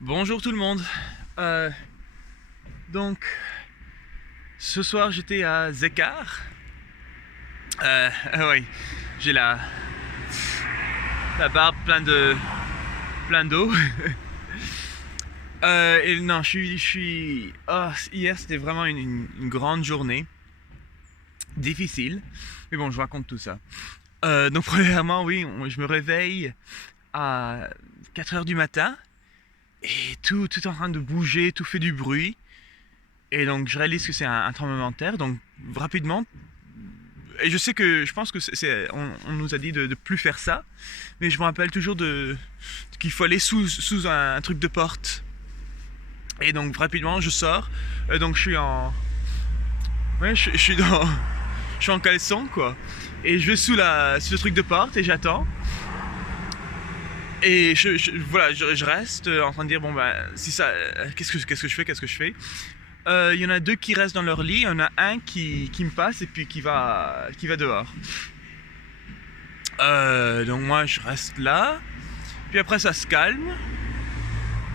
Bonjour tout le monde. Euh, donc, ce soir j'étais à Zekar. Oui, j'ai la barbe plein d'eau. Et non, hier c'était vraiment une grande journée, difficile. Mais bon, je vous raconte tout ça. Donc premièrement, oui, je me réveille à 4 heures du matin. Et tout est en train de bouger, tout fait du bruit. Et donc je réalise que c'est un tremblement de terre. Donc rapidement, et je pense que on nous a dit de plus faire ça. Mais je me rappelle toujours qu'il faut aller sous un truc de porte. Et donc rapidement je sors. Donc je suis en... Ouais, je suis dans... Je suis en caleçon quoi. Et je vais sous le truc de porte et j'attends. Et voilà, je reste en train de dire bon ben si ça, qu'est-ce que je fais. Il y en a deux qui restent dans leur lit, il y en a un qui me passe et puis qui va dehors. Donc moi je reste là, puis après ça se calme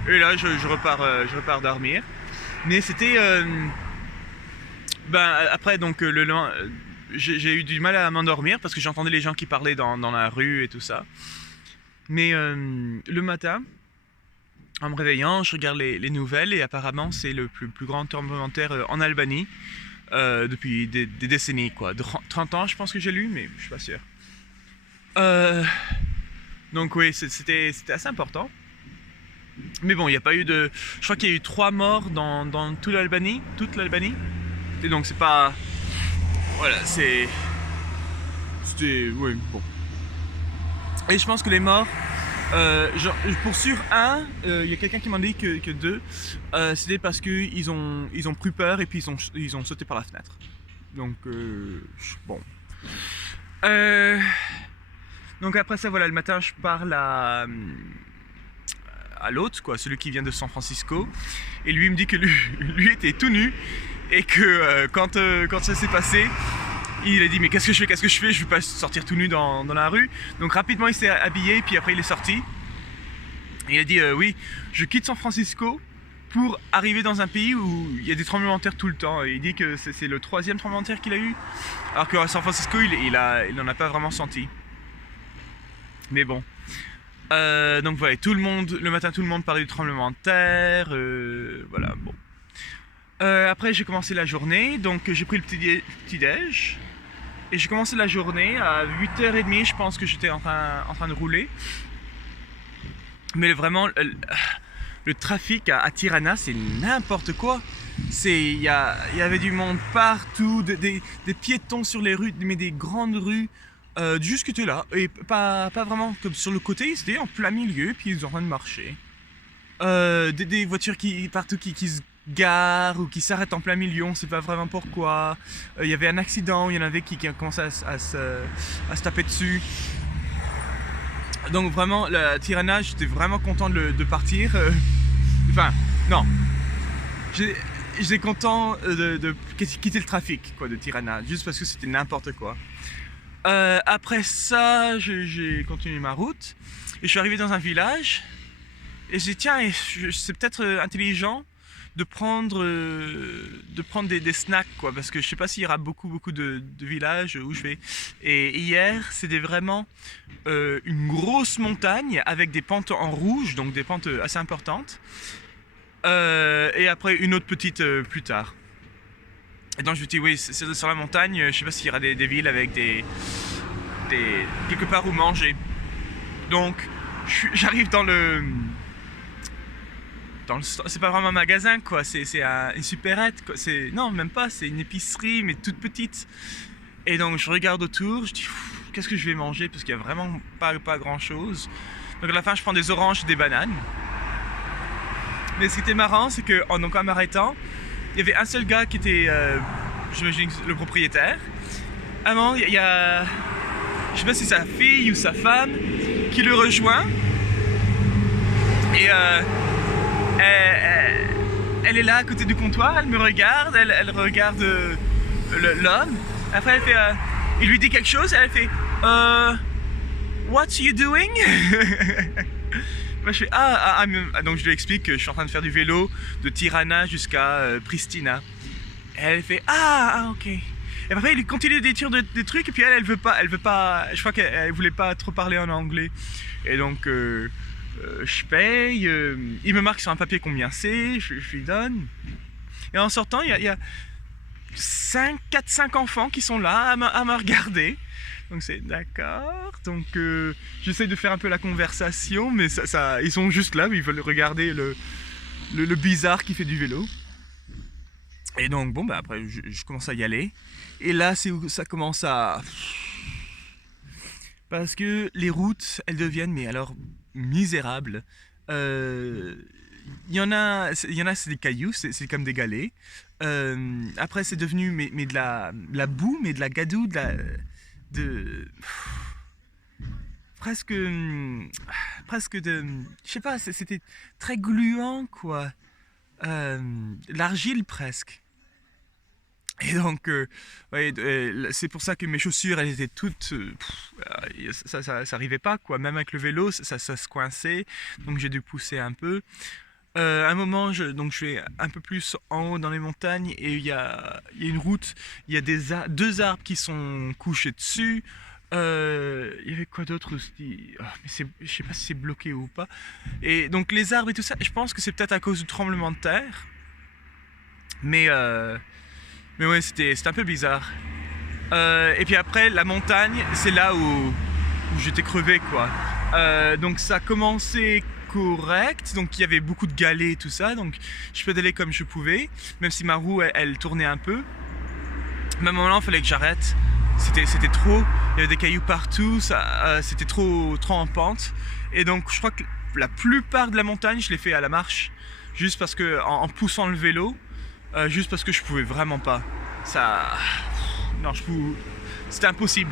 et là je repars dormir. Mais c'était ben après donc j'ai eu du mal à m'endormir parce que j'entendais les gens qui parlaient dans la rue et tout ça. Mais le matin, en me réveillant, je regarde les nouvelles et apparemment c'est le plus grand tremblement de terre en Albanie depuis des décennies quoi. 30 ans je pense que j'ai lu, mais je suis pas sûr. Donc oui, c'était assez important. Mais bon, il n'y a pas eu de... Je crois qu'il y a eu 3 morts dans toute l'Albanie. Et donc c'est pas... Voilà, c'était... Oui, bon. Et je pense que les morts, pour sûr un, il y a quelqu'un qui m'a dit que deux, c'était parce qu'ils ont pris peur et puis ils ont sauté par la fenêtre. Donc bon. Donc après ça voilà, le matin je parle à l'autre quoi, celui qui vient de San Francisco, et lui il me dit que lui était tout nu et que quand ça s'est passé, il a dit mais qu'est-ce que je fais, je veux pas sortir tout nu dans la rue. Donc rapidement il s'est habillé puis après il est sorti. Et il a dit oui, je quitte San Francisco pour arriver dans un pays où il y a des tremblements de terre tout le temps. Et il dit que c'est le 3e tremblement de terre qu'il a eu, alors qu'à San Francisco il n'en a pas vraiment senti. Mais bon. Donc voilà, le matin tout le monde parlait du tremblement de terre, voilà, bon. Après j'ai commencé la journée, donc j'ai pris le petit déj. Et j'ai commencé la journée à 8h30, je pense que j'étais en train de rouler. Mais vraiment, le trafic à Tirana, c'est n'importe quoi. Il y avait du monde partout, des piétons sur les rues, mais des grandes rues, juste qui étaient là. Et pas vraiment comme sur le côté, c'était en plein milieu, puis ils sont en train de marcher. Des voitures partout qui se gare ou qui s'arrête en plein milieu, on sait pas vraiment pourquoi. Il y avait un accident, il y en avait qui a commencé à se taper dessus. Donc vraiment, la Tirana, j'étais vraiment content de partir. Enfin, non. J'étais content de quitter le trafic quoi, de Tirana, juste parce que c'était n'importe quoi. Après ça, j'ai continué ma route et je suis arrivé dans un village et j'ai dit tiens, c'est peut-être intelligent de prendre des snacks quoi, parce que je sais pas s'il y aura beaucoup de villages où je vais. Et hier c'était vraiment une grosse montagne avec des pentes en rouge, donc des pentes assez importantes, et après une autre petite plus tard. Et donc je me dis oui, c'est sur la montagne, je sais pas s'il y aura des villes avec des quelque part où manger. Donc j'arrive dans le c'est pas vraiment un magasin quoi, c'est une supérette quoi. Non même pas, c'est une épicerie mais toute petite. Et donc je regarde autour, je dis qu'est-ce que je vais manger parce qu'il y a vraiment pas grand chose. Donc à la fin je prends des oranges et des bananes. Mais ce qui était marrant c'est que en m'arrêtant, il y avait un seul gars qui était j'imagine le propriétaire. Avant il y a je sais pas si c'est sa fille ou sa femme qui le rejoint. Et elle est là à côté du comptoir, elle me regarde, elle regarde l'homme. Après il lui dit quelque chose et elle fait What you doing? Moi je fais donc je lui explique que je suis en train de faire du vélo de Tirana jusqu'à Pristina. Et elle fait ok. Et après il continue des tirs des trucs et puis elle veut pas, je crois qu'elle voulait pas trop parler en anglais. Et donc je paye, il me marque sur un papier combien c'est, je lui donne. Et en sortant il y a 4-5 enfants qui sont là à me regarder. Donc c'est d'accord. Donc j'essaie de faire un peu la conversation, mais ils sont juste là, ils veulent regarder le bizarre qui fait du vélo. Et donc bon, après je commence à y aller. Et là c'est où ça commence à... Parce que les routes, elles deviennent, mais alors, misérables. Il y en a, c'est des cailloux, c'est comme des galets. Après, c'est devenu mais de la boue, mais de la gadoue, presque de, je sais pas, c'était très gluant, quoi. L'argile, presque. Et donc, c'est pour ça que mes chaussures, elles étaient toutes... ça arrivait pas, quoi. Même avec le vélo, ça se coinçait. Donc j'ai dû pousser un peu. À un moment, je vais un peu plus en haut dans les montagnes et il y a une route. Il y a deux arbres qui sont couchés dessus. Il y avait quoi d'autre aussi? Mais je sais pas si c'est bloqué ou pas. Et donc les arbres et tout ça, je pense que c'est peut-être à cause du tremblement de terre. Mais ouais, c'était un peu bizarre. Et puis après, la montagne, c'est là où j'étais crevé, quoi. Donc ça a commencé correct, donc il y avait beaucoup de galets et tout ça, donc je pédalais comme je pouvais, même si ma roue, elle tournait un peu. Mais à un moment, il fallait que j'arrête. C'était trop, il y avait des cailloux partout, c'était trop en pente. Et donc je crois que la plupart de la montagne, je l'ai fait à la marche, juste parce que, en poussant le vélo. Juste parce que je pouvais vraiment pas. C'était impossible.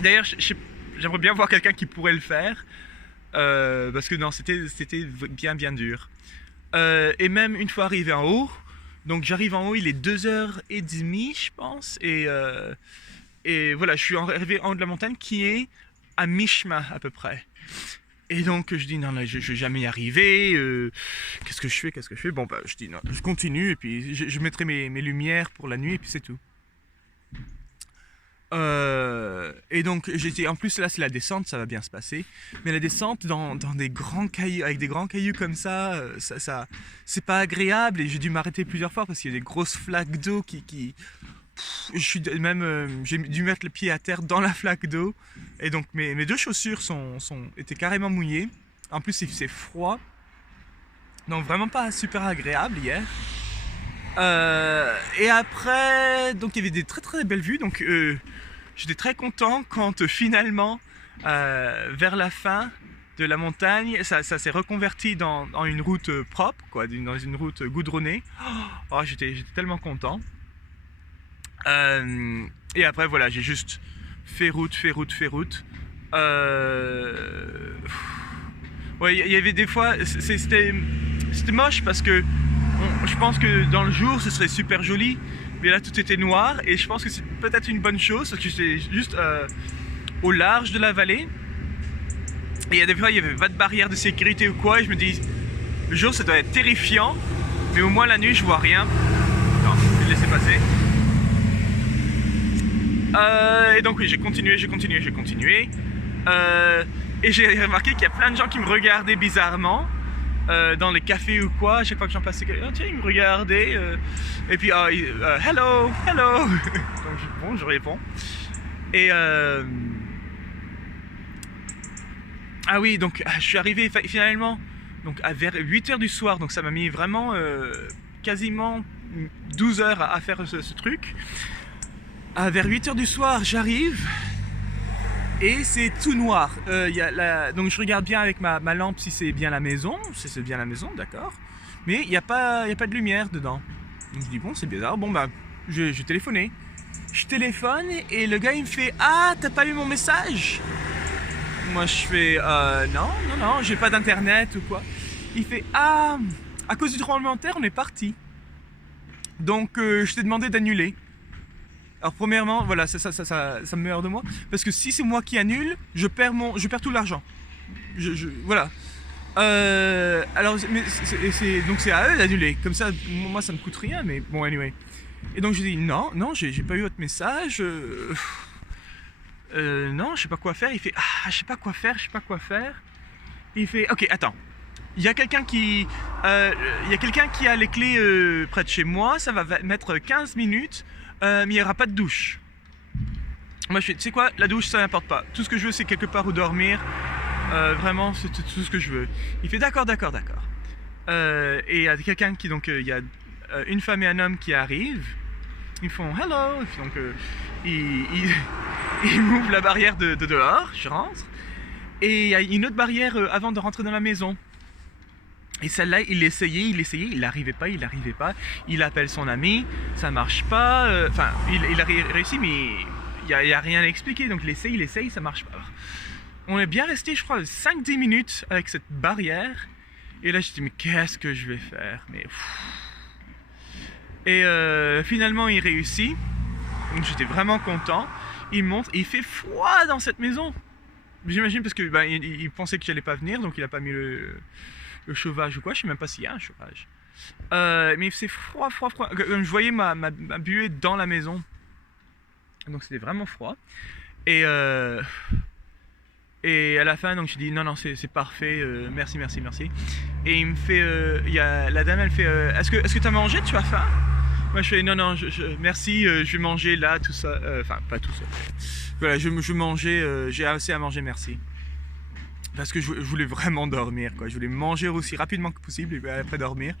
D'ailleurs, j'aimerais bien voir quelqu'un qui pourrait le faire. Parce que non, c'était bien dur. Et même une fois arrivé en haut, donc j'arrive en haut, il est 2h30, je pense. Et voilà, je suis arrivé en haut de la montagne qui est à mi-chemin à peu près. Et donc je dis non, je vais jamais y arriver, qu'est-ce que je fais? Bon je dis non, je continue et puis je mettrai mes lumières pour la nuit et puis c'est tout. Et donc en plus là c'est la descente, ça va bien se passer. Mais la descente dans des grands cailloux, avec des grands cailloux comme ça c'est pas agréable et j'ai dû m'arrêter plusieurs fois parce qu'il y a des grosses flaques d'eau qui j'ai dû mettre le pied à terre dans la flaque d'eau et donc mes deux chaussures étaient carrément mouillées. En plus c'est froid, donc vraiment pas super agréable hier. Et après, donc il y avait des très très belles vues, donc j'étais très content quand finalement vers la fin de la montagne, ça s'est reconverti dans une route propre, quoi, dans une route goudronnée. J'étais tellement content. Et après voilà, j'ai juste fait route. Ouais, il y avait des fois, c'était moche parce que je pense que dans le jour ce serait super joli, mais là tout était noir et je pense que c'est peut-être une bonne chose parce que j'étais juste au large de la vallée. Et il y a des fois il y avait pas de barrière de sécurité ou quoi et je me dis le jour ça doit être terrifiant, mais au moins la nuit je vois rien. Non, je vais le laisser passer. Et donc oui, j'ai continué. Et j'ai remarqué qu'il y a plein de gens qui me regardaient bizarrement dans les cafés ou quoi. À chaque fois que j'en passais, tiens, ils me regardaient. Et puis, hello. Donc je réponds. Et oui, donc je suis arrivé finalement donc vers 8h du soir. Donc ça m'a mis vraiment quasiment 12 heures à faire ce truc. Vers 8h du soir, j'arrive et c'est tout noir. Donc je regarde bien avec ma lampe si c'est bien la maison. Si c'est bien la maison, d'accord. Mais il n'y a pas de lumière dedans. Donc je dis bon, c'est bizarre. Bon je téléphonais. Je téléphone et le gars il me fait ah, t'as pas eu mon message? Moi je fais non, j'ai pas d'internet ou quoi. Il fait ah, à cause du tremblement de terre on est parti. Donc je t'ai demandé d'annuler. Alors premièrement, voilà, ça me meurt de moi. Parce que si c'est moi qui annule, je perds tout l'argent. Voilà. Alors, mais donc c'est à eux d'annuler. Comme ça, moi, ça me coûte rien, mais bon, anyway. Et donc, je dis non, non, j'ai pas eu votre message. Non, je sais pas quoi faire. Il fait je sais pas quoi faire, je sais pas quoi faire. Il fait ok, attends. Il y a quelqu'un qui a les clés près de chez moi. Ça va mettre 15 minutes, mais il y aura pas de douche. Moi, je fais, tu sais quoi, la douche, ça n'importe pas. Tout ce que je veux, c'est quelque part où dormir. Vraiment, c'est tout ce que je veux. Il fait d'accord, d'accord, d'accord. Et il y a quelqu'un qui, donc, il y a une femme et un homme qui arrivent. Ils font hello. Et puis, donc, ils m'ouvrent la barrière de dehors. Je rentre. Et il y a une autre barrière avant de rentrer dans la maison. Et celle-là, il essayait, il n'arrivait pas. Il appelle son ami, ça marche pas. Enfin, il a réussi, mais il n'y a rien à expliquer. Donc il essaye, ça marche pas. Alors, on est bien resté, je crois, 5-10 minutes avec cette barrière. Et là, je me dis, mais qu'est-ce que je vais faire? Et finalement, il réussit. Donc j'étais vraiment content. Il monte et il fait froid dans cette maison. J'imagine parce que il pensait que j'allais pas venir, donc il a pas mis le chauffage ou quoi. Je sais même pas s'il y a un chauffage. Mais c'est froid. Comme je voyais ma buée dans la maison. Donc c'était vraiment froid. Et à la fin, donc je dis non, c'est parfait, merci. Et il me fait, la dame, elle fait, est-ce que t'as mangé, tu as faim? Moi je fais non, merci, je vais manger là, tout ça. Enfin, pas tout ça. Voilà, je mangeais, j'ai assez à manger, merci. Parce que je voulais vraiment dormir, quoi. Je voulais manger aussi rapidement que possible et après dormir.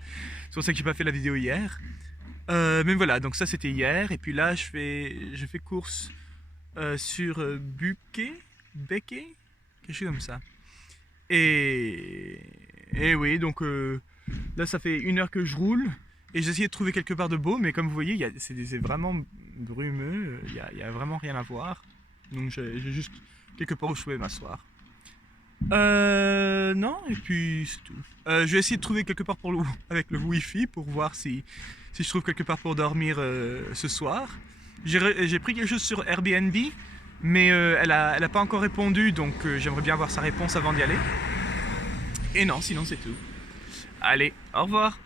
C'est pour ça que j'ai pas fait la vidéo hier. Mais voilà, donc ça c'était hier. Et puis là, je fais course sur Becquey, quelque chose comme ça. Et oui, donc là ça fait 1 heure que je roule. Et j'ai essayé de trouver quelque part de beau, mais comme vous voyez, c'est vraiment brumeux. Il y a vraiment rien à voir. Donc j'ai juste quelque part où je pouvais m'asseoir. Non, et puis c'est tout. Je vais essayer de trouver quelque part avec le wifi pour voir si je trouve quelque part pour dormir ce soir. J'ai pris quelque chose sur Airbnb, mais elle a pas encore répondu, donc j'aimerais bien avoir sa réponse avant d'y aller. Et non, sinon c'est tout. Allez, au revoir.